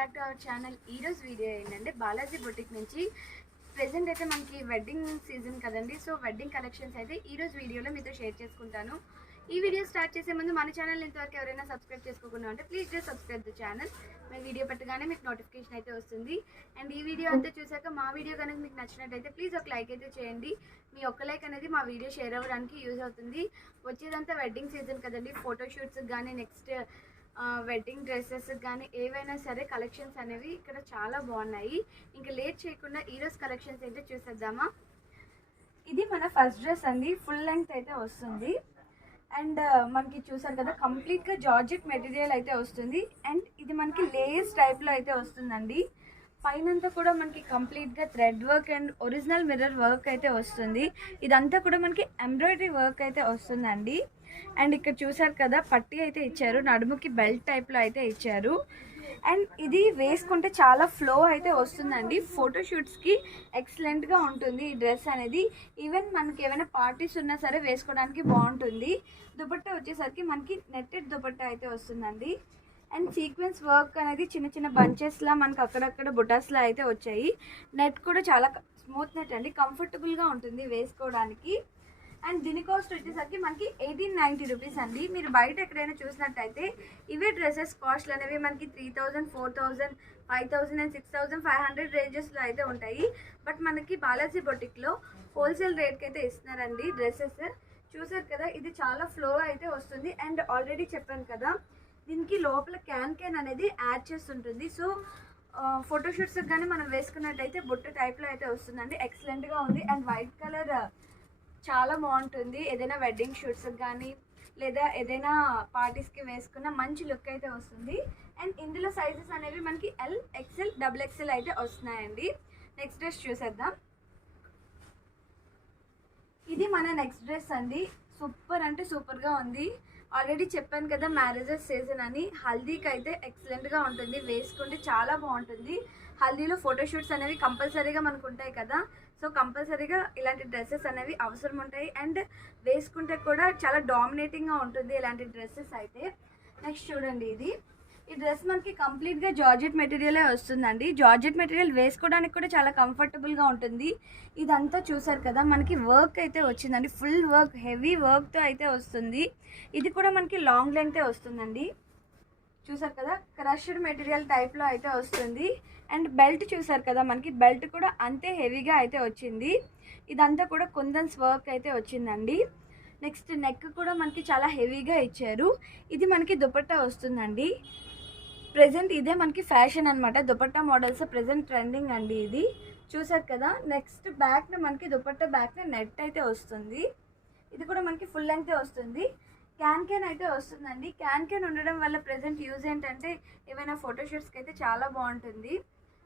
Back to our channel. ఈరోజు video ఏంటంటే Balaji boutique నుంచి ప్రెజెంట్ అయితే మనకి వెడ్డింగ్ సీజన్ కదండి. సో వెడ్డింగ్ కలెక్షన్స్ అయితే ఈరోజు వీడియోలో మీతో షేర్ చేసుకుంటాను. ఈ వీడియో స్టార్ట్ చేసే ముందు మన ఛానల్ ఇంతవరకు ఎవరైనా సబ్స్క్రైబ్ చేసుకోకుండా ఉంటే please do subscribe the channel. మేము వీడియో పెట్టగానే మీకు నోటిఫికేషన్ అయితే వస్తుంది. అండ్ ఈ వీడియో అంతా చూసాక మా వీడియో కనుక మీకు నచ్చినట్టయితే ప్లీజ్ ఒక లైక్ అయితే చేయండి. మీ ఒక్క లైక్ అనేది మా వీడియో షేర్ అవ్వడానికి యూజ్ అవుతుంది. వచ్చేదంతా వెడ్డింగ్ సీజన్ కదండి. ఫోటోషూట్స్కి కానీ నెక్స్ట్ వెడ్డింగ్ డ్రెస్సెస్ కానీ ఏవైనా సరే కలెక్షన్స్ అనేవి ఇక్కడ చాలా బాగున్నాయి. ఇంకా లేట్ చేయకుండా ఈరోజు కలెక్షన్స్ అయితే చూసేద్దామా. ఇది మన ఫస్ట్ డ్రెస్ అండి, ఫుల్ లెంగ్త్ అయితే వస్తుంది. అండ్ మనకి చూసారు కదా కంప్లీట్గా జార్జెట్ మెటీరియల్ అయితే వస్తుంది. అండ్ ఇది మనకి లేస్ టైప్లో అయితే వస్తుందండి. పైనంతా కూడా మనకి కంప్లీట్గా thread work and original mirror work అయితే వస్తుంది. ఇదంతా కూడా మనకి ఎంబ్రాయిడరీ వర్క్ అయితే వస్తుందండి. అండ్ ఇక్కడ చూసారు కదా పట్టీ అయితే ఇచ్చారు, నడుముకి బెల్ట్ టైప్లో అయితే ఇచ్చారు. అండ్ ఇది వేసుకుంటే చాలా ఫ్లో అయితే వస్తుందండి. ఫోటోషూట్స్కి ఎక్సలెంట్గా ఉంటుంది ఈ డ్రెస్ అనేది. ఈవెన్ మనకి ఏమైనా పార్టీస్ ఉన్నా సరే వేసుకోవడానికి బాగుంటుంది. దుపట్టా వచ్చేసరికి మనకి నెట్టెడ్ దుపట్టా అయితే వస్తుందండి. అండ్ సీక్వెన్స్ వర్క్ అనేది చిన్న చిన్న బంచెస్లా మనకి అక్కడక్కడ బుటాస్లా అయితే వచ్చాయి. నెట్ కూడా చాలా స్మూత్ నెట్ అండి, కంఫర్టబుల్గా ఉంటుంది వేసుకోవడానికి. అండ్ దీని కాస్ట్ వచ్చేసరికి మనకి 1890 రూపీస్ అండి. మీరు బయట ఎక్కడైనా చూసినట్టయితే ఇవే డ్రెస్సెస్ కాస్ట్లు అనేవి మనకి 3000, 4000, 5000 అండ్ 6500 రేంజెస్లో అయితే ఉంటాయి. బట్ మనకి బాలాజీ బొటిక్లో హోల్సేల్ రేట్కి అయితే ఇస్తున్నారండి డ్రెస్సెస్. చూసారు కదా ఇది చాలా ఫ్లో అయితే వస్తుంది. అండ్ ఆల్రెడీ చెప్పాను కదా దీనికి లోపల క్యాన్ అనేది యాడ్ చేస్తుంటుంది. సో ఫోటోషూట్స్కి కానీ మనం వేసుకున్నట్టయితే బుట్ట టైప్లో అయితే వస్తుందండి. ఎక్సలెంట్గా ఉంది. అండ్ వైట్ కలర్ చాలా బాగుంటుంది. ఏదైనా వెడ్డింగ్ షూట్స్కి కానీ లేదా ఏదైనా పార్టీస్కి వేసుకున్న మంచి లుక్ అయితే వస్తుంది. అండ్ ఇందులో సైజెస్ అనేవి మనకి ఎల్, ఎక్సెల్, డబుల్ ఎక్సెల్ అయితే వస్తున్నాయండి. నెక్స్ట్ డ్రెస్ చూసేద్దాం. ఇది మన నెక్స్ట్ డ్రెస్ అండి. సూపర్ అంటే సూపర్గా ఉంది. ఆల్రెడీ చెప్పాను కదా మ్యారేజెస్ సీజన్ అని. హల్దీకి అయితే ఎక్సలెంట్గా ఉంటుంది, వేసుకుంటే చాలా బాగుంటుంది. హల్దీలో ఫోటోషూట్స్ అనేవి కంపల్సరీగా మనకు ఉంటాయి కదా. సో కంపల్సరీగా ఇలాంటి డ్రెస్సెస్ అనేవి అవసరం ఉంటాయి. అండ్ వేసుకుంటే కూడా చాలా డామినేటింగ్గా ఉంటుంది ఇలాంటి డ్రెస్సెస్ అయితే. నెక్స్ట్ చూడండి ఈ డ్రెస్ మనకి కంప్లీట్గా జార్జెట్ మెటీరియలే వస్తుందండి. జార్జెట్ మెటీరియల్ వేసుకోవడానికి కూడా చాలా కంఫర్టబుల్గా ఉంటుంది. ఇదంతా చూసారు కదా మనకి వర్క్ అయితే వచ్చిందండి. ఫుల్ వర్క్, హెవీ వర్క్తో అయితే వస్తుంది. ఇది కూడా మనకి లాంగ్ లెంగ్తే వస్తుందండి. చూసారు కదా క్రష్డ్ మెటీరియల్ టైప్లో అయితే వస్తుంది. అండ్ బెల్ట్ చూసారు కదా మనకి బెల్ట్ కూడా అంతే హెవీగా అయితే వచ్చింది. ఇదంతా కూడా కుందన్స్ వర్క్ అయితే వచ్చిందండి. నెక్స్ట్ నెక్ కూడా మనకి చాలా హెవీగా ఇచ్చారు. ఇది మనకి దుపట్టా వస్తుందండి. ప్రెజెంట్ ఇదే మనకి ఫ్యాషన్ అనమాట. దుపట్టా మోడల్స్ ప్రెజెంట్ ట్రెండింగ్ అండి ఇది. చూసారు కదా నెక్స్ట్ బ్యాక్న మనకి దుపట్టా బ్యాక్న నెట్ అయితే వస్తుంది. ఇది కూడా మనకి ఫుల్ లెంగ్తే వస్తుంది. క్యాన్ అయితే వస్తుందండి. క్యాన్ ఉండడం వల్ల ప్రెజెంట్ యూజ్ ఏంటంటే ఏమైనా ఫోటోషూట్స్కి అయితే చాలా బాగుంటుంది.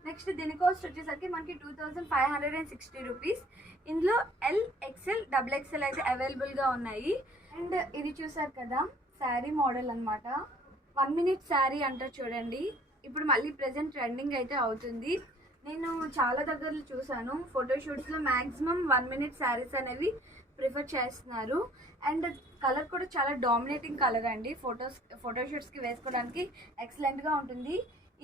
నెక్స్ట్ దీని కాస్ట్ వచ్చేసరికి మనకి 2560 రూపీస్. ఇందులో ఎల్, ఎక్సెల్, డబుల్ ఎక్సెల్ అయితే అవైలబుల్గా ఉన్నాయి. అండ్ ఇది చూసారు కదా శారీ మోడల్ అనమాట. 1 మినిట్ శారీ అంటారు చూడండి. ఇప్పుడు మళ్ళీ ప్రెజెంట్ ట్రెండింగ్ అయితే అవుతుంది. నేను చాలా దగ్గరలో చూసాను ఫోటోషూట్స్లో మ్యాక్సిమం 1 మినిట్ శారీస్ అనేవి ప్రిఫర్ చేస్తున్నారు. అండ్ కలర్ కూడా చాలా డామినేటింగ్ కలర్ అండి. ఫోటోషూట్స్కి వేసుకోవడానికి ఎక్సలెంట్గా ఉంటుంది.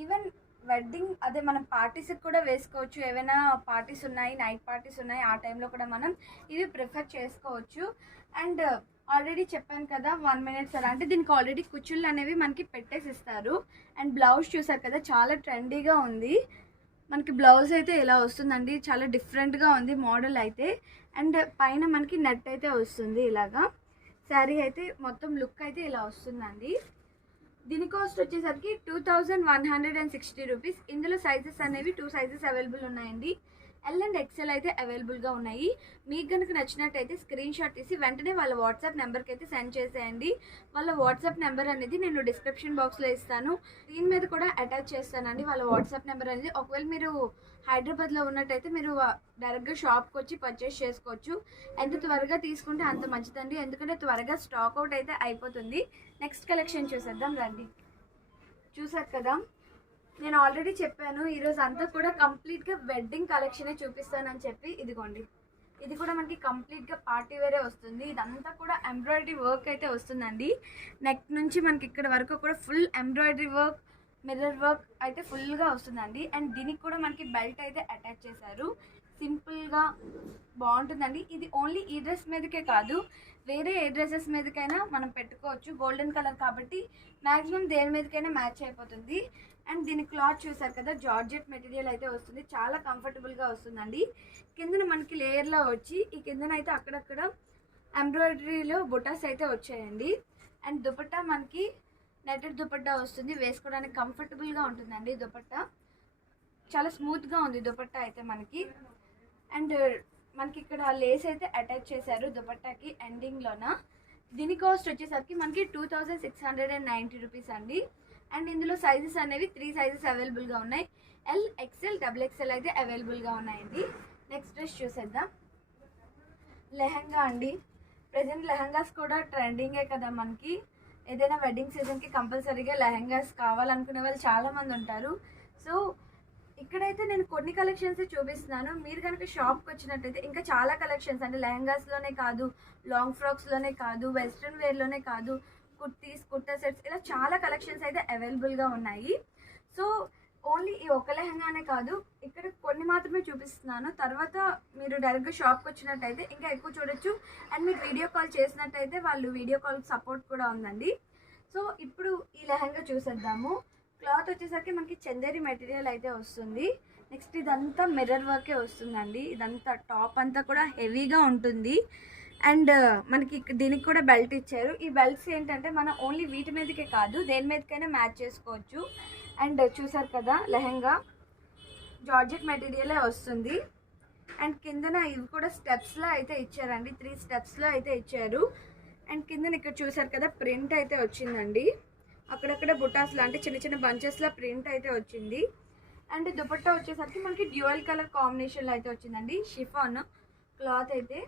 ఈవెన్ వెడ్డింగ్ అదే మనం పార్టీస్కి కూడా వేసుకోవచ్చు. ఏవైనా పార్టీస్ ఉన్నాయి, నైట్ పార్టీస్ ఉన్నాయి, ఆ టైంలో కూడా మనం ఇవి ప్రిఫర్ చేసుకోవచ్చు. అండ్ ఆల్రెడీ చెప్పాను కదా 1 మినిట్ సార్ అంటే దీనికి ఆల్రెడీ కుచ్చుళ్ళు అనేవి మనకి పెట్టేసి ఇస్తారు. అండ్ బ్లౌజ్ చూసారు కదా చాలా ట్రెండీగా ఉంది. మనకి బ్లౌజ్ అయితే ఇలా వస్తుందండి, చాలా డిఫరెంట్గా ఉంది మోడల్ అయితే. అండ్ పైన మనకి నెట్ అయితే వస్తుంది ఇలాగా. శారీ అయితే మొత్తం లుక్ అయితే ఇలా వస్తుందండి. దీని కాస్ట్ వచ్చేసరికి 2160 రూపీస్. ఇందులో సైజెస్ అనేవి 2 సైజెస్ అవైలబుల్ ఉన్నాయండి. ఎల్ అండ్ ఎక్సెల్ అయితే అవైలబుల్గా ఉన్నాయి. మీకు కనుక నచ్చినట్టయితే స్క్రీన్ షాట్ తీసి వెంటనే వాళ్ళ వాట్సాప్ నెంబర్కి అయితే సెండ్ చేసేయండి. వాళ్ళ వాట్సాప్ నెంబర్ అనేది నేను డిస్క్రిప్షన్ బాక్స్లో ఇస్తాను. దీని మీద కూడా అటాచ్ చేస్తానండి వాళ్ళ వాట్సాప్ నెంబర్ అనేది. ఒకవేళ మీరు హైదరాబాద్లో ఉన్నట్టయితే మీరు డైరెక్ట్గా షాప్కి వచ్చి పర్చేస్ చేసుకోవచ్చు. ఎంత త్వరగా తీసుకుంటే అంత మంచిదండి, ఎందుకంటే త్వరగా స్టాక్ అవుట్ అయితే అయిపోతుంది. నెక్స్ట్ కలెక్షన్ చూసేద్దాం రండి. చూసారు కదా నేను ఆల్రెడీ చెప్పాను ఈరోజు అంతా కూడా కంప్లీట్గా వెడ్డింగ్ కలెక్షనే చూపిస్తానని చెప్పి. ఇదిగోండి ఇది కూడా మనకి కంప్లీట్గా పార్టీ వేరే వస్తుంది. ఇదంతా కూడా ఎంబ్రాయిడరీ వర్క్ అయితే వస్తుందండి. నెక్ నుంచి మనకి ఇక్కడ వరకు కూడా full embroidery work mirror work అయితే ఫుల్గా వస్తుందండి. అండ్ దీనికి కూడా మనకి బెల్ట్ అయితే అటాచ్ చేశారు. సింపుల్గా బాగుంటుందండి. ఇది ఓన్లీ ఈ డ్రెస్ మీదకే కాదు, వేరే ఏ డ్రెస్సెస్ మీదకైనా మనం పెట్టుకోవచ్చు. గోల్డెన్ కలర్ కాబట్టి మ్యాక్సిమం దేని మీదకైనా మ్యాచ్ అయిపోతుంది. అండ్ దీని క్లాత్ చూసారు కదా, జార్జెట్ మెటీరియల్ అయితే వస్తుంది. చాలా కంఫర్టబుల్గా వస్తుందండి. కిందన మనకి లేయర్లో వచ్చి ఈ కిందన అయితే అక్కడక్కడ ఎంబ్రాయిడరీలో బుటాస్ అయితే వచ్చాయండి. అండ్ దుపట్టా మనకి నెటెడ్ దుపట్టా వస్తుంది. వేసుకోవడానికి కంఫర్టబుల్గా ఉంటుందండి. దుపట్టా చాలా స్మూత్గా ఉంది దుపట్టా అయితే మనకి. అండ్ మనకి ఇక్కడ లేస్ అయితే అటాచ్ చేశారు దుపట్టాకి ఎండింగ్లోన. దీని కాస్ట్ వచ్చేసరికి మనకి 2690 రూపీస్ అండి. అండ్ ఇందులో సైజెస్ అనేవి 3 సైజెస్ అవైలబుల్గా ఉన్నాయి. ఎల్, ఎక్స్ఎల్, XXL అయితే అవైలబుల్గా ఉన్నాయండి. నెక్స్ట్ డ్రెస్ చూసేద్దాం. లెహంగా అండి. ప్రజెంట్ లెహంగాస్ కూడా ట్రెండింగే కదా మనకి. ఏదైనా వెడ్డింగ్ సీజన్కి కంపల్సరీగా లెహంగాస్ కావాలనుకునే వాళ్ళు చాలామంది ఉంటారు. సో ఇక్కడైతే నేను కొన్ని కలెక్షన్స్ చూపిస్తున్నాను. మీరు కనుక షాప్కి వచ్చినట్టయితే ఇంకా చాలా కలెక్షన్స్ అంటే లెహంగాస్లోనే కాదు, లాంగ్ ఫ్రాక్స్లోనే కాదు, వెస్ట్రన్ వేర్లోనే కాదు, కుర్తీస్, కుర్తా సెట్స్, ఇలా చాలా కలెక్షన్స్ అయితే అవైలబుల్గా ఉన్నాయి. సో ఓన్లీ ఈ ఒక లెహంగానే కాదు, ఇక్కడ కొన్ని మాత్రమే చూపిస్తున్నాను. తర్వాత మీరు డైరెక్ట్గా షాప్కి వచ్చినట్టయితే ఇంకా ఎక్కువ చూడొచ్చు. అండ్ మీకు వీడియో కాల్ చేసినట్టయితే వాళ్ళు వీడియో కాల్ సపోర్ట్ కూడా ఉందండి. సో ఇప్పుడు ఈ లెహంగా చూసేద్దాము. క్లాత్ వచ్చేసరికి మనకి చందేరి మెటీరియల్ అయితే వస్తుంది. నెక్స్ట్ ఇదంతా మిర్రర్ వర్కే వస్తుందండి. ఇదంతా టాప్ అంతా కూడా హెవీగా ఉంటుంది. అండ్ మనకి దీనికి కూడా బెల్ట్ ఇచ్చారు. ఈ బెల్ట్స్ ఏంటంటే మనం ఓన్లీ వీటి మీదకే కాదు దేని మీదకైనా మ్యాచ్ చేసుకోవచ్చు. అండ్ చూసారు కదా, లెహంగా జార్జెట్ మెటీరియలే వస్తుంది. అండ్ కిందన ఇవి కూడా స్టెప్స్లో అయితే ఇచ్చారండి. 3 స్టెప్స్లో అయితే ఇచ్చారు. అండ్ కిందన ఇక్కడ చూసారు కదా, ప్రింట్ అయితే వచ్చిందండి. అక్కడక్కడ బుటాస్ లాంటి చిన్న చిన్న బంచెస్లో ప్రింట్ అయితే వచ్చింది. అండ్ దుపట్టా వచ్చేసరికి మనకి డ్యూయల్ కలర్ కాంబినేషన్లో అయితే వచ్చిందండి. షిఫాన్ క్లాత్ అయితే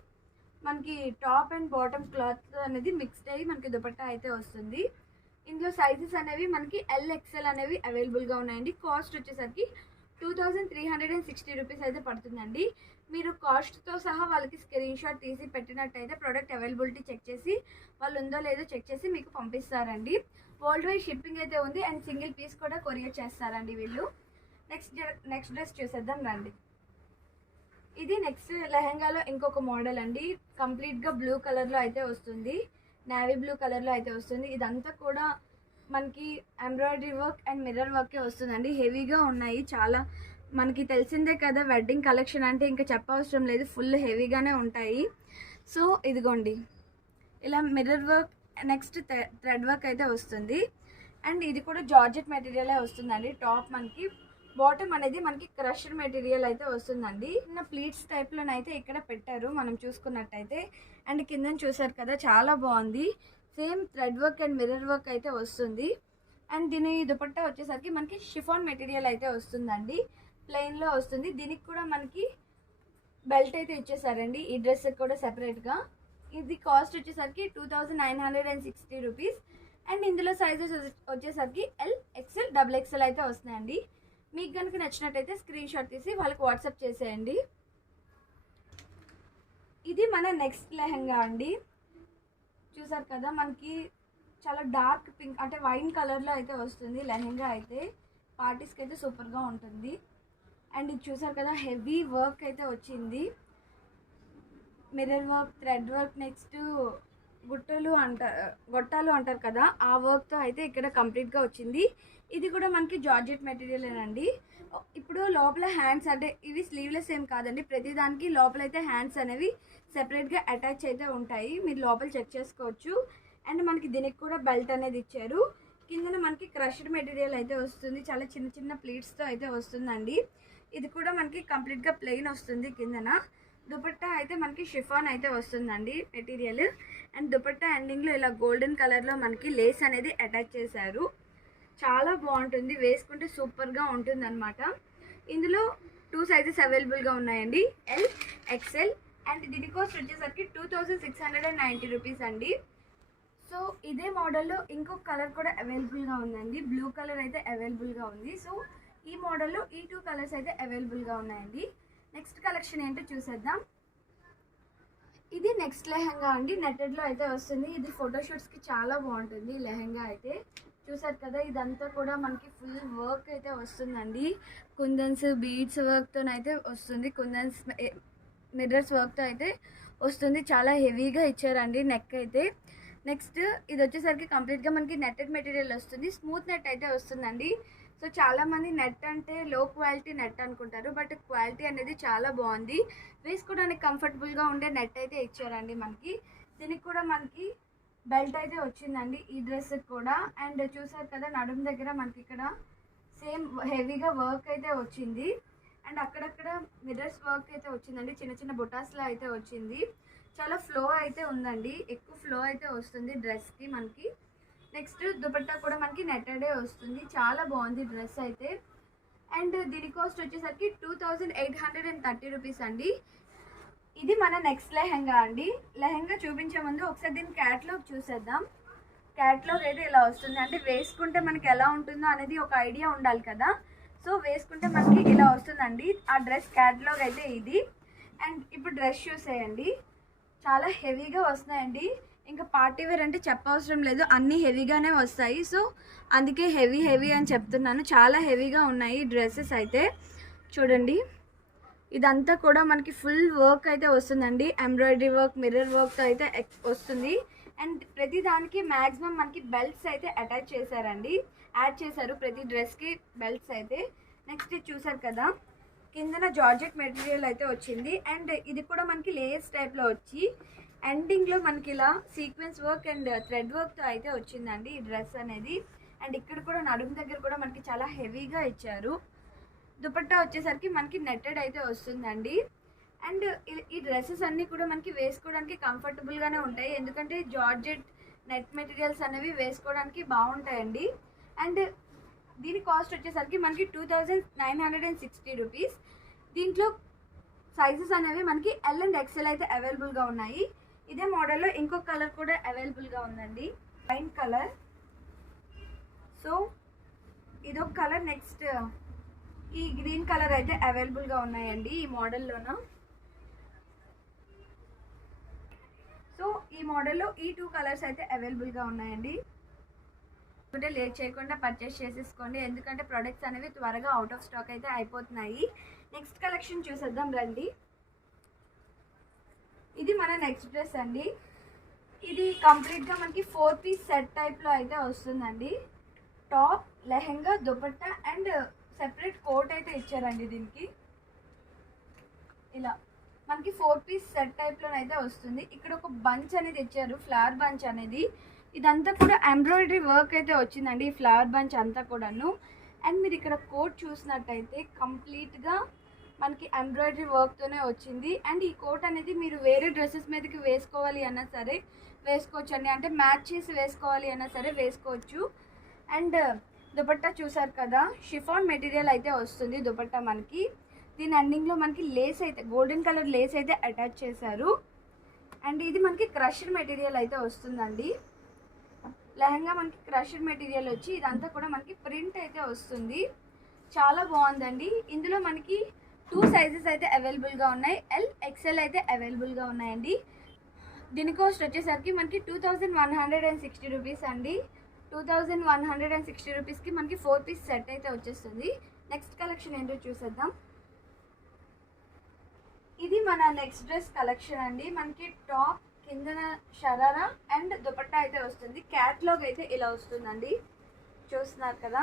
మనకి టాప్ అండ్ బాటమ్ క్లాత్ అనేది మిక్స్డ్ అయ్యి మనకి దుపట్టా అయితే వస్తుంది. ఇందులో సైజెస్ అనేవి మనకి ఎల్, XL అనేవి అవైలబుల్గా ఉన్నాయండి. కాస్ట్ వచ్చేసరికి 2360 రూపీస్ అయితే పడుతుందండి. మీరు కాస్ట్తో సహా వాళ్ళకి స్క్రీన్ షాట్ తీసి పెట్టినట్టయితే ప్రోడక్ట్ అవైలబిలిటీ చెక్ చేసి వాళ్ళు ఉందో లేదో చెక్ చేసి మీకు పంపిస్తారండి. వరల్డ్ వైడ్ షిప్పింగ్ అయితే ఉంది. అండ్ సింగిల్ పీస్ కూడా కొరియర్ చేస్తారండి వీళ్ళు. నెక్స్ట్ డ్రెస్ చూసేద్దాం రండి. ఇది నెక్స్ట్ లెహంగాలో ఇంకొక మోడల్ అండి. కంప్లీట్గా బ్లూ కలర్లో అయితే వస్తుంది. నేవీ బ్లూ కలర్లో అయితే వస్తుంది. ఇదంతా కూడా మనకి ఎంబ్రాయిడరీ వర్క్ అండ్ మిర్రర్ వర్కే వస్తుందండి. హెవీగా ఉన్నాయి చాలా. మనకి తెలిసిందే కదా, వెడ్డింగ్ కలెక్షన్ అంటే ఇంకా చెప్పవసరం లేదు, ఫుల్ హెవీగానే ఉంటాయి. సో ఇదిగోండి, ఇలా mirror work, next thread work అయితే వస్తుంది. అండ్ ఇది కూడా జార్జెట్ మెటీరియలే వస్తుందండి. టాప్ మనకి, బాటమ్ అనేది మనకి క్రషర్ మెటీరియల్ అయితే వస్తుందండి. చిన్న ప్లీట్స్ టైప్లోనైతే ఇక్కడ పెట్టారు మనం చూసుకున్నట్టయితే. అండ్ కింద చూసారు కదా, చాలా బాగుంది. Same thread work and mirror work అయితే వస్తుంది. అండ్ దీని దుపట్టా వచ్చేసరికి మనకి షిఫాన్ మెటీరియల్ అయితే వస్తుందండి. ప్లెయిన్లో వస్తుంది. దీనికి కూడా మనకి బెల్ట్ అయితే ఇచ్చేసారండి ఈ డ్రెస్కి కూడా సెపరేట్గా. ఇది కాస్ట్ వచ్చేసరికి 2960 రూపీస్. అండ్ ఇందులో సైజెస్ వచ్చేసరికి ఎల్, XL, XXL అయితే వస్తున్నాయండి. మీకు కనుక నచ్చినట్టయితే స్క్రీన్ షాట్ తీసి వాళ్ళకి వాట్సాప్ చేసేయండి. ఇది మన నెక్స్ట్ లెహంగా అండి. చూసారు కదా, మనకి చాలా డార్క్ పింక్ అంటే వైన్ కలర్లో అయితే వస్తుంది లెహంగా అయితే. పార్టీస్కి అయితే సూపర్గా ఉంటుంది. అండ్ ఇది చూసారు కదా, హెవీ వర్క్ అయితే వచ్చింది. Mirror work, thread work, next గొట్టాలు అంటారు కదా, ఆ వర్క్తో అయితే ఇక్కడ కంప్లీట్గా వచ్చింది. ఇది కూడా మనకి జార్జెట్ మెటీరియలేనండి. ఇప్పుడు లోపల హ్యాండ్స్ అంటే ఇవి స్లీవ్లెస్ ఏం కాదండి, ప్రతిదానికి లోపల అయితే హ్యాండ్స్ అనేవి సెపరేట్గా అటాచ్ అయితే ఉంటాయి. మీరు లోపల చెక్ చేసుకోవచ్చు. అండ్ మనకి దీనికి కూడా బెల్ట్ అనేది ఇచ్చారు. కిందన మనకి క్రష్డ్ మెటీరియల్ అయితే వస్తుంది. చాలా చిన్న చిన్న ప్లీట్స్తో అయితే వస్తుందండి. ఇది కూడా మనకి కంప్లీట్గా ప్లెయిన్ వస్తుంది. కిందన దుపట్టా అయితే మనకి షిఫాన్ అయితే వస్తుందండి మెటీరియల్. అండ్ దుపట్టా ఎండింగ్లో ఇలా గోల్డెన్ కలర్లో మనకి లేస్ అనేది అటాచ్ చేశారు. చాలా బాగుంటుంది, వేసుకుంటే సూపర్గా ఉంటుంది అనమాట. ఇందులో 2 సైజెస్ అవైలబుల్గా ఉన్నాయండి, ఎల్, XL. అండ్ దీని కాస్ట్ వచ్చేసరికి 2690 రూపీస్ అండి. సో ఇదే మోడల్లో ఇంకొక కలర్ కూడా అవైలబుల్గా ఉందండి. బ్లూ కలర్ అయితే అవైలబుల్గా ఉంది. సో ఈ మోడల్లో ఈ 2 కలర్స్ అయితే అవైలబుల్గా ఉన్నాయండి. నెక్స్ట్ కలెక్షన్ ఏంటో చూసేద్దాం. ఇది నెక్స్ట్ లెహంగా అండి. నెట్టెడ్లో అయితే వస్తుంది. ఇది ఫోటోషూట్స్కి చాలా బాగుంటుంది లెహంగా అయితే. చూసారు కదా, ఇదంతా కూడా మనకి ఫుల్ వర్క్ అయితే వస్తుందండి. కుందన్స్ బీడ్స్ వర్క్తోనైతే వస్తుంది, కుందన్స్ మిర్రర్స్ వర్క్తో అయితే వస్తుంది. చాలా హెవీగా ఇచ్చారండి నెక్ అయితే. నెక్స్ట్ ఇది వచ్చేసరికి కంప్లీట్గా మనకి నెట్టెడ్ మెటీరియల్ వస్తుంది, స్మూత్ నెట్ అయితే వస్తుందండి. సో చాలామంది నెట్ అంటే లో క్వాలిటీ నెట్ అనుకుంటారు, బట్ క్వాలిటీ అనేది చాలా బాగుంది. వేసుకోవడానికి కంఫర్టబుల్గా ఉండే నెట్ అయితే ఇచ్చారండి మనకి. దీనికి కూడా మనకి బెల్ట్ అయితే వచ్చిందండి ఈ డ్రెస్కి కూడా. అండ్ చూసారు కదా, నడుము దగ్గర మనకి ఇక్కడ సేమ్ హెవీగా వర్క్ అయితే వచ్చింది. అండ్ అక్కడక్కడ మిర్రర్స్ వర్క్ అయితే వచ్చిందండి, చిన్న చిన్న బుటాస్లో అయితే వచ్చింది. చాలా ఫ్లో అయితే ఉందండి, ఎక్కువ ఫ్లో అయితే వస్తుంది డ్రెస్కి మనకి. నెక్స్ట్ దుపట్టా కూడా మనకి నెట్టెడే వస్తుంది, చాలా బాగుంది డ్రెస్ అయితే. అండ్ దీని కాస్ట్ వచ్చేసరికి 2830 రూపీస్ అండి. ఇది మన నెక్స్ట్ లెహెంగా అండి. లెహెంగా చూపించే ముందు ఒకసారి దీని క్యాట్లాగ్ చూసేద్దాం. క్యాట్లాగ్ అయితే ఇలా వస్తుంది, అంటే వేసుకుంటే మనకి ఎలా ఉంటుందో అనేది ఒక ఐడియా ఉండాలి కదా. సో వేసుకుంటే మనకి ఇలా వస్తుందండి ఆ డ్రెస్ క్యాట్లాగ్ అయితే ఇది. అండ్ ఇప్పుడు డ్రెస్ చూసేయండి, చాలా హెవీగా వస్తున్నాయండి. ఇంకా పార్టీ వేర్ అంటే చెప్పవసరం లేదు, అన్నీ హెవీగానే వస్తాయి. సో అందుకే హెవీ అని చెప్తున్నాను, చాలా హెవీగా ఉన్నాయి డ్రెస్సెస్ అయితే. చూడండి, ఇదంతా కూడా మనకి ఫుల్ వర్క్ అయితే వస్తుందండి, ఎంబ్రాయిడరీ వర్క్ మిర్రర్ వర్క్తో అయితే వస్తుంది. అండ్ ప్రతి దానికి మ్యాక్సిమం మనకి బెల్ట్స్ అయితే అటాచ్ చేశారండి, యాడ్ చేశారు ప్రతి డ్రెస్కి బెల్ట్స్ అయితే. నెక్స్ట్ ఇది చూసారు కదా, కిందన జార్జెట్ మెటీరియల్ అయితే వచ్చింది. అండ్ ఇది కూడా మనకి లేయర్స్ టైప్లో వచ్చి ఎండింగ్లో మనకి ఇలా సీక్వెన్స్ వర్క్ అండ్ థ్రెడ్ వర్క్తో అయితే వచ్చిందండి ఈ డ్రెస్ అనేది. అండ్ ఇక్కడ కూడా నడుము దగ్గర కూడా మనకి చాలా హెవీగా ఇచ్చారు. దుపట్టా వచ్చేసరికి మనకి నెట్టెడ్ అయితే వస్తుందండి. అండ్ ఈ డ్రెస్సెస్ అన్నీ కూడా మనకి వేసుకోవడానికి కంఫర్టబుల్గానే ఉంటాయి, ఎందుకంటే జార్జెట్ నెట్ మెటీరియల్స్ అనేవి వేసుకోవడానికి బాగుంటాయండి. అండ్ దీని కాస్ట్ వచ్చేసరికి మనకి 2960 రూపీస్. దీంట్లో సైజెస్ అనేవి మనకి ఎల్ అండ్ ఎక్సెల్ అయితే అవైలబుల్గా ఉన్నాయి. ఇదే మోడల్లో ఇంకొక కలర్ కూడా అవైలబుల్గా ఉందండి, వైన్ కలర్. సో ఇదొక కలర్, నెక్స్ట్ ఈ గ్రీన్ కలర్ అయితే అవైలబుల్గా ఉన్నాయండి ఈ మోడల్లోన. సో ఈ మోడల్లో ఈ 2 కలర్స్ అయితే అవైలబుల్గా ఉన్నాయండి. అంటే లేట్ చేయకుండా పర్చేస్ చేసేసుకోండి, ఎందుకంటే ప్రొడక్ట్స్ అనేవి త్వరగా అవుట్ ఆఫ్ స్టాక్ అయితే అయిపోతున్నాయి. నెక్స్ట్ కలెక్షన్ చూసేద్దాం రండి. ఇది మన నెక్స్ట్ డ్రెస్ అండి. ఇది కంప్లీట్గా మనకి 4 పీస్ సెట్ టైప్లో అయితే వస్తుందండి. Top, lehenga, dupatta and separate coat అయితే ఇచ్చారండి దీనికి. ఇలా మనకి 4 పీస్ సెట్ టైప్లోనైతే వస్తుంది. ఇక్కడ ఒక బంచ్ అనేది ఇచ్చారు, ఫ్లవర్ బంచ్ అనేది. ఇదంతా కూడా ఎంబ్రాయిడరీ వర్క్ అయితే వచ్చిందండి ఈ ఫ్లవర్ బంచ్ అంతా కూడాను. అండ్ మీరు ఇక్కడ కోట్ చూసినట్టయితే కంప్లీట్గా మనకి ఎంబ్రాయిడరీ వర్క్తోనే వచ్చింది. అండ్ ఈ కోట్ అనేది మీరు వేరే డ్రెస్సెస్ మీదకి వేసుకోవాలి అన్నా సరే వేసుకోవచ్చు అండి, అంటే మ్యాచ్ చేసి వేసుకోవాలి అన్నా సరే వేసుకోవచ్చు. అండ్ దుపట్టా చూసారు కదా, షిఫాన్ మెటీరియల్ అయితే వస్తుంది దుపట్టా మనకి. దీని ఎండింగ్లో మనకి లేస్ అయితే గోల్డెన్ కలర్ లేస్ అయితే అటాచ్ చేశారు. అండ్ ఇది మనకి క్రష్డ్ మెటీరియల్ అయితే వస్తుందండి. లెహంగా మనకి క్రష్డ్ మెటీరియల్ వచ్చి ఇదంతా కూడా మనకి ప్రింట్ అయితే వస్తుంది, చాలా బాగుందండి. ఇందులో మనకి 2 సైజెస్ అయితే అవైలబుల్గా ఉన్నాయి, ఎల్ ఎక్సెల్ అయితే అవైలబుల్గా ఉన్నాయండి. దీని కాస్ట్ వచ్చేసరికి మనకి 2160 రూపీస్ అండి. 2160 రూపీస్కి మనకి 4 పీస్ సెట్ అయితే వచ్చేస్తుంది. నెక్స్ట్ కలెక్షన్ ఏంటో చూసేద్దాం. ఇది మన నెక్స్ట్ డ్రెస్ కలెక్షన్ అండి. మనకి టాప్, కిందన షరారా అండ్ దుపట్టా అయితే వస్తుంది. క్యాట్లాగ్ అయితే ఇలా వస్తుందండి, చూస్తున్నారు కదా.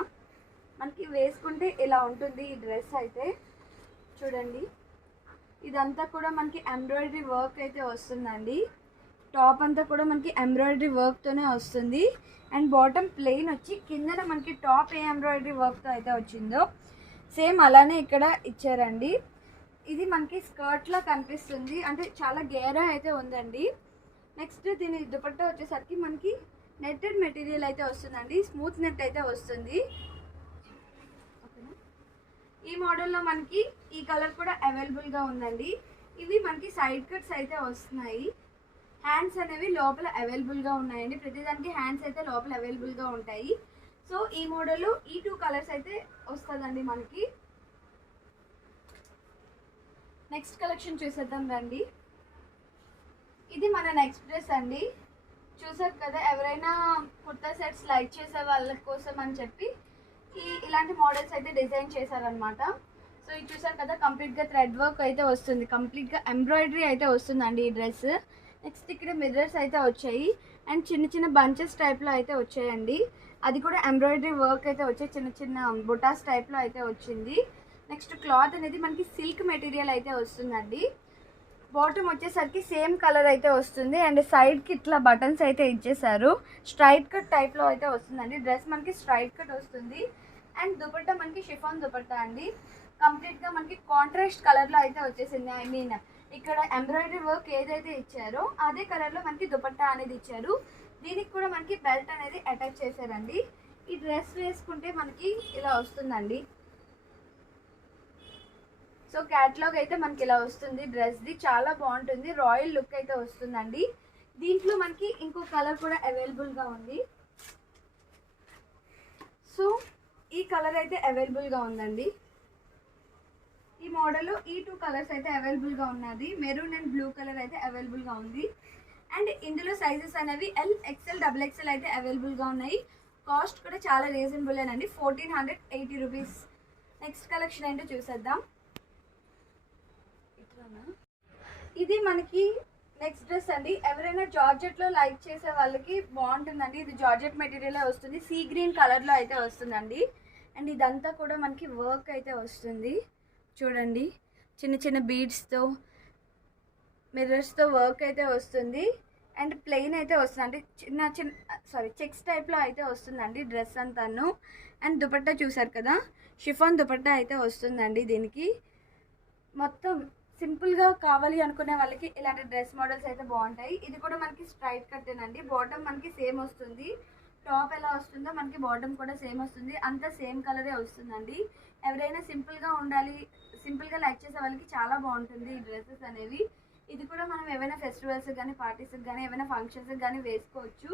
మనకి వేసుకుంటే ఇలా ఉంటుంది ఈ డ్రెస్ అయితే. చూడండి, ఇదంతా కూడా మనకి ఎంబ్రాయిడరీ వర్క్ అయితే వస్తుందండి. టాప్ అంతా కూడా మనకి ఎంబ్రాయిడరీ వర్క్తోనే వస్తుంది. అండ్ బాటమ్ ప్లెయిన్ వచ్చి కిందన మనకి టాప్ ఏ ఎంబ్రాయిడరీ వర్క్తో అయితే వచ్చిందో సేమ్ అలానే ఇక్కడ ఇచ్చారండి. ఇది మనకి స్కర్ట్లో కనిపిస్తుంది, అంటే చాలా గేరా అయితే ఉందండి. నెక్స్ట్ దీని దుపట్టా వచ్చేసరికి మనకి నెట్టెడ్ మెటీరియల్ అయితే వస్తుందండి, స్మూత్ నెట్ అయితే వస్తుంది. ఈ మోడల్లో మనకి ఈ కలర్ కూడా అవైలబుల్గా ఉందండి. ఇవి మనకి సైడ్ కట్స్ అయితే వస్తున్నాయి. హ్యాండ్స్ అనేవి లోపల అవైలబుల్గా ఉన్నాయండి, ప్రతిదానికి హ్యాండ్స్ అయితే లోపల అవైలబుల్గా ఉంటాయి. సో ఈ మోడల్లో ఈ 2 కలర్స్ అయితే వస్తుందండి మనకి. నెక్స్ట్ కలెక్షన్ చూసేద్దాం రండి. ఇది మన నెక్స్ట్ డ్రెస్ అండి. చూసారు కదా, ఎవరైనా కుర్తా సెట్స్ లైక్ చేసే వాళ్ళ కోసం అని చెప్పి ఇలాంటి మోడల్స్ అయితే డిజైన్ చేశారనమాట. సో ఇది చూసారు కదా, కంప్లీట్గా థ్రెడ్ వర్క్ అయితే వస్తుంది, కంప్లీట్గా ఎంబ్రాయిడరీ అయితే వస్తుందండి ఈ డ్రెస్. నెక్స్ట్ ఇక్కడ మిర్రర్స్ అయితే వచ్చాయి అండ్ చిన్న చిన్న బంచెస్ టైప్లో అయితే వచ్చాయండి. అది కూడా ఎంబ్రాయిడరీ వర్క్ అయితే వచ్చాయి, చిన్న చిన్న బుటాస్ టైప్లో అయితే వచ్చింది. నెక్స్ట్ క్లాత్ అనేది మనకి సిల్క్ మెటీరియల్ అయితే వస్తుందండి. బాటమ్ వచ్చేసరికి సేమ్ కలర్ అయితే వస్తుంది అండ్ సైడ్కి ఇట్లా బటన్స్ అయితే ఇచ్చేసారు. స్ట్రైట్ కట్ టైప్లో అయితే వస్తుందండి. డ్రెస్ మనకి స్ట్రైట్ కట్ వస్తుంది అండ్ దుపట్టా మనకి షిఫాన్ దుపట్టా అండి. కంప్లీట్గా మనకి కాంట్రాస్ట్ కలర్లో అయితే వచ్చేసింది. ఐ మీన్ ఇక్కడ ఎంబ్రాయిడరీ వర్క్ ఏదైతే ఇచ్చారో అదే కలర్లో మనకి దుపట్టా అనేది ఇచ్చారు. దీనికి కూడా మనకి బెల్ట్ అనేది అటాచ్ చేశారండి. ఈ డ్రెస్ వేసుకుంటే మనకి ఇలా వస్తుందండి. సో క్యాట్లాగ్ అయితే మనకి ఇలా వస్తుంది. డ్రెస్ది చాలా బాగుంటుంది, రాయల్ లుక్ అయితే వస్తుందండి. దీంట్లో మనకి ఇంకో కలర్ కూడా అవైలబుల్గా ఉంది. సో ఈ కలర్ అయితే అవైలబుల్గా ఉందండి. ఈ మోడల్ ఈ 2 కలర్స్ అయితే అవైలబుల్గా ఉన్నది. మెరూన్ అండ్ బ్లూ కలర్ అయితే అవైలబుల్గా ఉంది. అండ్ ఇందులో సైజెస్ అనేవి ఎల్, ఎక్స్ఎల్, XXL అయితే అవైలబుల్గా ఉన్నాయి. కాస్ట్ కూడా చాలా రీజనబుల్ అండి, 1480 రూపీస్. నెక్స్ట్ కలెక్షన్ ఏంటో చూసేద్దాం. ఇది మనకి నెక్స్ట్ డ్రెస్ అండి. ఎవరైనా జార్జెట్లో లైక్ చేసే వాళ్ళకి బాగుంటుందండి. ఇది జార్జెట్ మెటీరియలే వస్తుంది, సీ గ్రీన్ కలర్లో అయితే వస్తుందండి. అండ్ ఇదంతా కూడా మనకి వర్క్ అయితే వస్తుంది. చూడండి, చిన్న చిన్న బీడ్స్తో మిర్రర్స్తో వర్క్ అయితే వస్తుంది అండ్ ప్లెయిన్ అయితే వస్తుంది, అంటే చెక్స్ టైప్లో అయితే వస్తుందండి డ్రెస్ అంతాను. అండ్ దుపట్టా చూసారు కదా, షిఫాన్ దుపట్టా అయితే వస్తుందండి. దీనికి మొత్తం సింపుల్గా కావాలి అనుకునే వాళ్ళకి ఇలాంటి డ్రెస్ మోడల్స్ అయితే బాగుంటాయి. ఇది కూడా మనకి స్ట్రైట్ కట్టేనండి. బాటమ్ మనకి సేమ్ వస్తుంది, టాప్ ఎలా వస్తుందో మనకి బాటమ్ కూడా సేమ్ వస్తుంది, అంతా సేమ్ కలరే వస్తుందండి. ఎవరైనా సింపుల్గా ఉండాలి, సింపుల్గా లైక్ చేసే వాళ్ళకి చాలా బాగుంటుంది ఈ డ్రెస్సెస్ అనేవి. ఇది కూడా మనం ఏమైనా ఫెస్టివల్స్కి కానీ, పార్టీస్కి కానీ, ఏమైనా ఫంక్షన్స్కి కానీ వేసుకోవచ్చు.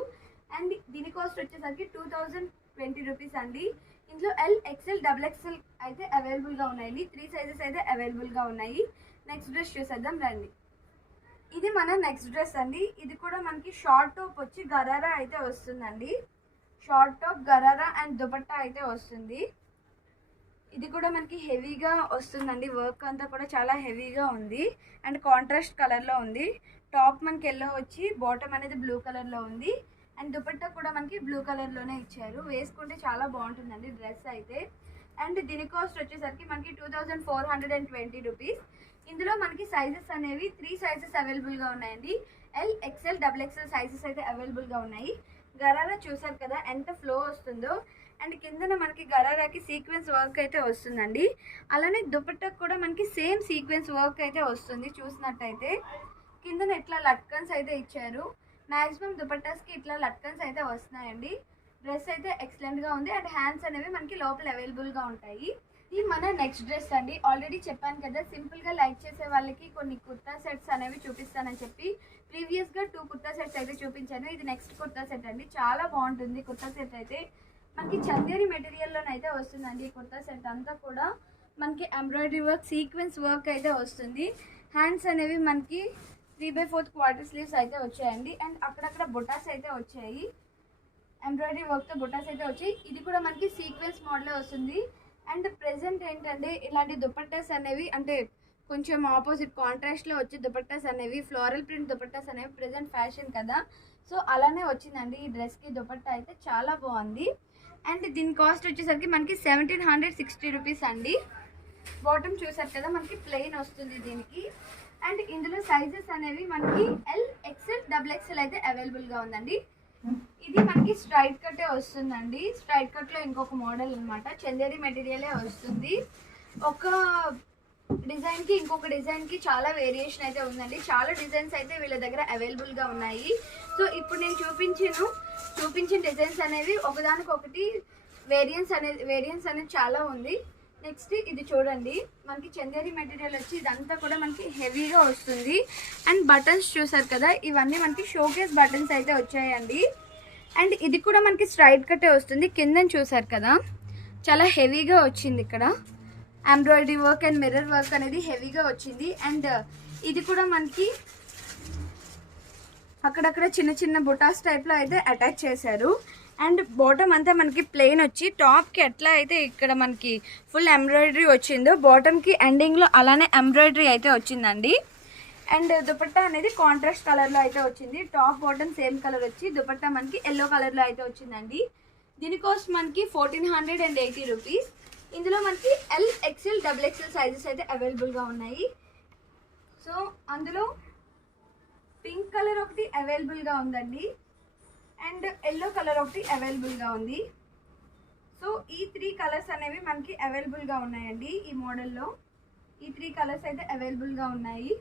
అండ్ దీని కాస్ట్ వచ్చేసరికి 2020 రూపీస్ అండి. ఇందులో ఎల్, XL, XXL అయితే అవైలబుల్గా ఉన్నాయండి. 3 సైజెస్ అయితే అవైలబుల్గా ఉన్నాయి. నెక్స్ట్ డ్రెస్ చూసేద్దాం రండి. ఇది మన నెక్స్ట్ డ్రెస్ అండి. ఇది కూడా మనకి షార్ట్ టాప్ వచ్చి గరారా అయితే వస్తుందండి. Short top, gharara and dupatta అయితే వస్తుంది. ఇది కూడా మనకి హెవీగా వస్తుందండి. వర్క్ అంతా కూడా చాలా హెవీగా ఉంది అండ్ కాంట్రాస్ట్ కలర్లో ఉంది. టాప్ మనకి ఎల్లో వచ్చి బాటమ్ అనేది బ్లూ కలర్లో ఉంది అండ్ దుపట్టా కూడా మనకి బ్లూ కలర్లోనే ఇచ్చారు. వేసుకుంటే చాలా బాగుంటుందండి డ్రెస్ అయితే. అండ్ దీని కాస్ట్ వచ్చేసరికి మనకి 2420 రూపీస్. ఇందులో మనకి సైజెస్ అనేవి 3 సైజెస్ అవైలబుల్గా ఉన్నాయండి. ఎల్, XL, XXL సైజెస్ అయితే అవైలబుల్గా ఉన్నాయి. గరారా చూసారు కదా ఎంత ఫ్లో వస్తుందో. అండ్ కిందన మనకి గరారాకి సీక్వెన్స్ వర్క్ అయితే వస్తుందండి. అలానే దుపట్టాకు కూడా మనకి సేమ్ సీక్వెన్స్ వర్క్ అయితే వస్తుంది. చూసినట్టయితే కిందన ఇట్లా లట్కన్స్ అయితే ఇచ్చారు. మ్యాక్సిమం దుపట్టాస్కి ఇట్లా లట్కన్స్ అయితే వస్తున్నాయండి. డ్రెస్ అయితే ఎక్సలెంట్గా ఉంది అండ్ హ్యాండ్స్ అనేవి మనకి లోపల అవైలబుల్గా ఉంటాయి. ఇది మన నెక్స్ట్ డ్రెస్ అండి. ఆల్రెడీ చెప్పాను కదా, సింపుల్గా లైక్ చేసే వాళ్ళకి కొన్ని కుర్తా సెట్స్ అనేవి చూపిస్తానని చెప్పి ప్రీవియస్గా 2 కుర్తా సెట్స్ అయితే చూపించాను. ఇది నెక్స్ట్ కుర్తా సెట్ అండి. చాలా బాగుంటుంది కుర్తా సెట్ అయితే. మనకి చందేరి మెటీరియల్లోనైతే వస్తుందండి. ఈ కుర్తా సెట్ అంతా కూడా మనకి ఎంబ్రాయిడరీ వర్క్, సీక్వెన్స్ వర్క్ అయితే వస్తుంది. హ్యాండ్స్ అనేవి మనకి 3/4 క్వార్టర్ స్లీవ్స్ అయితే వచ్చాయండి అండ్ అక్కడక్కడ బుటాస్ అయితే వచ్చాయి. ఎంబ్రాయిడరీ వర్క్తో బుటాస్ అయితే వచ్చాయి. ఇది కూడా మనకి సీక్వెన్స్ మోడలే వస్తుంది. అండ్ ప్రెజెంట్ ఏంటంటే ఇలాంటి దుపట్టాస్ అనేవి, అంటే కొంచెం ఆపోజిట్ కాంట్రాస్ట్లో వచ్చే దుపట్టాస్ అనేవి, ఫ్లోరల్ ప్రింట్ దుపట్టాస్ అనేవి ప్రెజెంట్ ఫ్యాషన్ కదా. సో అలానే వచ్చిందండి ఈ డ్రెస్కి దుపట్టా అయితే చాలా బాగుంది. అండ్ దీని కాస్ట్ వచ్చేసరికి మనకి 1760 రూపీస్ అండి. బాటమ్ చూసారు కదా మనకి ప్లెయిన్ వస్తుంది దీనికి. అండ్ ఇందులో సైజెస్ అనేవి మనకి ఎల్, XL, XXL అయితే అవైలబుల్గా ఉందండి. ఇది మనకి స్ట్రైట్ కట్టే వస్తుందండి. స్ట్రైట్ కట్లో ఇంకొక మోడల్ అనమాట. చందేరి మెటీరియలే వస్తుంది. ఒక డిజైన్కి ఇంకొక డిజైన్కి చాలా వేరియేషన్ అయితే ఉందండి. చాలా డిజైన్స్ అయితే వీళ్ళ దగ్గర అవైలబుల్గా ఉన్నాయి. సో ఇప్పుడు నేను చూపించిన డిజైన్స్ అనేవి ఒకదానికొకటి వేరియన్స్ అనేది చాలా ఉంది. నెక్స్ట్ ఇది చూడండి, మనకి చందేరి మెటీరియల్ వచ్చి ఇదంతా కూడా మనకి హెవీగా వస్తుంది. అండ్ బటన్స్ చూసారు కదా, ఇవన్నీ మనకి షోకేస్ బటన్స్ అయితే వచ్చాయండి. అండ్ ఇది కూడా మనకి స్ట్రైట్ కట్టే వస్తుంది. కింద చూసారు కదా చాలా హెవీగా వచ్చింది. ఇక్కడ embroidery work and mirror work అనేది హెవీగా వచ్చింది. అండ్ ఇది కూడా మనకి అక్కడక్కడ చిన్న చిన్న బుటాస్ టైప్లో అయితే అటాచ్ చేశారు. అండ్ బాటమ్ అంతా మనకి ప్లెయిన్ వచ్చి టాప్కి ఎట్లా అయితే ఇక్కడ మనకి ఫుల్ ఎంబ్రాయిడరీ వచ్చిందో బాటమ్కి ఎండింగ్లో అలానే ఎంబ్రాయిడరీ అయితే వచ్చిందండి. అండ్ దుపట్టా అనేది కాంట్రాస్ట్ కలర్లో అయితే వచ్చింది. టాప్ బాటమ్ సేమ్ కలర్ వచ్చి దుపట్టా మనకి ఎల్లో కలర్లో అయితే వచ్చిందండి. దీని కాస్ట్ మనకి 1480 రూపీస్. ఇందులో మనకి L, XL, double XL sizes అయితే అవైలబుల్గా ఉన్నాయి. సో అందులో పింక్ కలర్ ఒకటి అవైలబుల్గా ఉందండి అండ్ ఎల్లో కలర్ ఒకటి అవైలబుల్గా ఉంది. సో ఈ 3 కలర్స్ అనేవి మనకి అవైలబుల్గా ఉన్నాయండి. ఈ మోడల్లో ఈ 3 కలర్స్ అయితే అవైలబుల్గా ఉన్నాయి.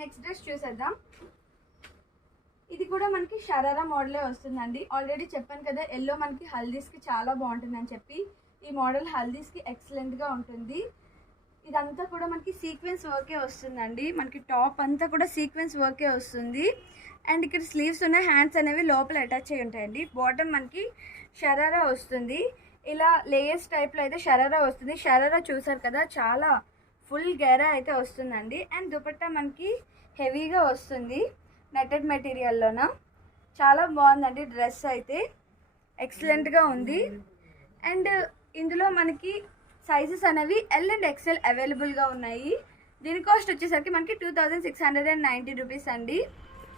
నెక్స్ట్ డ్రెస్ చూసేద్దాం. ఇది కూడా మనకి షరారా మోడలే వస్తుందండి. ఆల్రెడీ చెప్పాను కదా ఎల్లో మనకి హల్దీస్కి చాలా బాగుంటుందని చెప్పి. ఈ మోడల్ హల్దీస్కి ఎక్సలెంట్గా ఉంటుంది. ఇదంతా కూడా మనకి సీక్వెన్స్ వర్కే వస్తుందండి. మనకి టాప్ అంతా కూడా సీక్వెన్స్ వర్కే వస్తుంది. అండ్ ఇక్కడ స్లీవ్స్ ఉన్న హ్యాండ్స్ అనేవి లోపల అటాచ్ అయి ఉంటాయండి. బాటమ్ మనకి షరారా వస్తుంది. ఇలా లేయర్స్ టైప్లో అయితే షరారా వస్తుంది. షరారా చూసారు కదా చాలా ఫుల్ గేరా అయితే వస్తుందండి. అండ్ దుపట్టా మనకి హెవీగా వస్తుంది నెట్టెడ్ మెటీరియల్లోన. చాలా బాగుందండి డ్రెస్ అయితే ఎక్సలెంట్గా ఉంది. అండ్ ఇందులో మనకి సైజెస్ అనేవి ఎల్ అండ్ ఎక్స్ఎల్ అవైలబుల్గా ఉన్నాయి. దీని కాస్ట్ వచ్చేసరికి మనకి 2690 రూపీస్ అండి.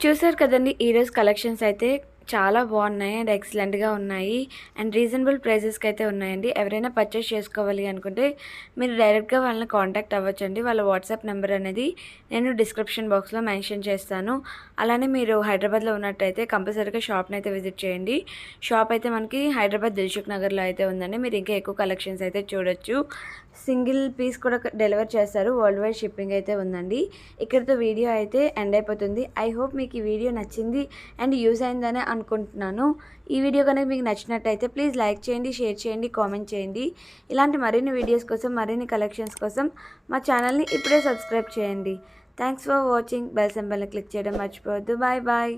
చూసారు కదండి ఈరోజు కలెక్షన్స్ అయితే చాలా బాగున్నాయి అండ్ ఎక్సలెంట్గా ఉన్నాయి అండ్ రీజనబుల్ ప్రైజెస్కి అయితే ఉన్నాయండి. ఎవరైనా పర్చేస్ చేసుకోవాలి అనుకుంటే మీరు డైరెక్ట్గా వాళ్ళని కాంటాక్ట్ అవ్వచ్చండి. వాళ్ళ వాట్సాప్ నెంబర్ అనేది నేను డిస్క్రిప్షన్ బాక్స్లో మెన్షన్ చేస్తాను. అలానే మీరు హైదరాబాద్లో ఉన్నట్టయితే కంపల్సరీగా షాప్ని అయితే విజిట్ చేయండి. షాప్ అయితే మనకి హైదరాబాద్ దిల్సుఖ్ నగర్లో అయితే ఉందండి. మీరు ఇంకా ఎక్కువ కలెక్షన్స్ అయితే చూడొచ్చు. సింగిల్ పీస్ కూడా డెలివర్ చేస్తారు. వరల్డ్ వైడ్ షిప్పింగ్ అయితే ఉందండి. ఇక్కడితో వీడియో అయితే ఎండ్ అయిపోతుంది. ఐ హోప్ మీకు ఈ వీడియో నచ్చింది అండ్ యూజ్ అయిందని అనుకుంటున్నాను. ఈ వీడియో కనుక మీకు నచ్చినట్టయితే ప్లీజ్ లైక్ చేయండి, షేర్ చేయండి, కామెంట్ చేయండి. ఇలాంటి మరిన్ని వీడియోస్ కోసం మరిన్ని కలెక్షన్స్ కోసం మా ఛానల్ని ఇప్పుడే సబ్స్క్రైబ్ చేయండి. Thanks for watching. బెల్ సింబల్ని క్లిక్ చేయడం మర్చిపోవద్దు. Bye bye.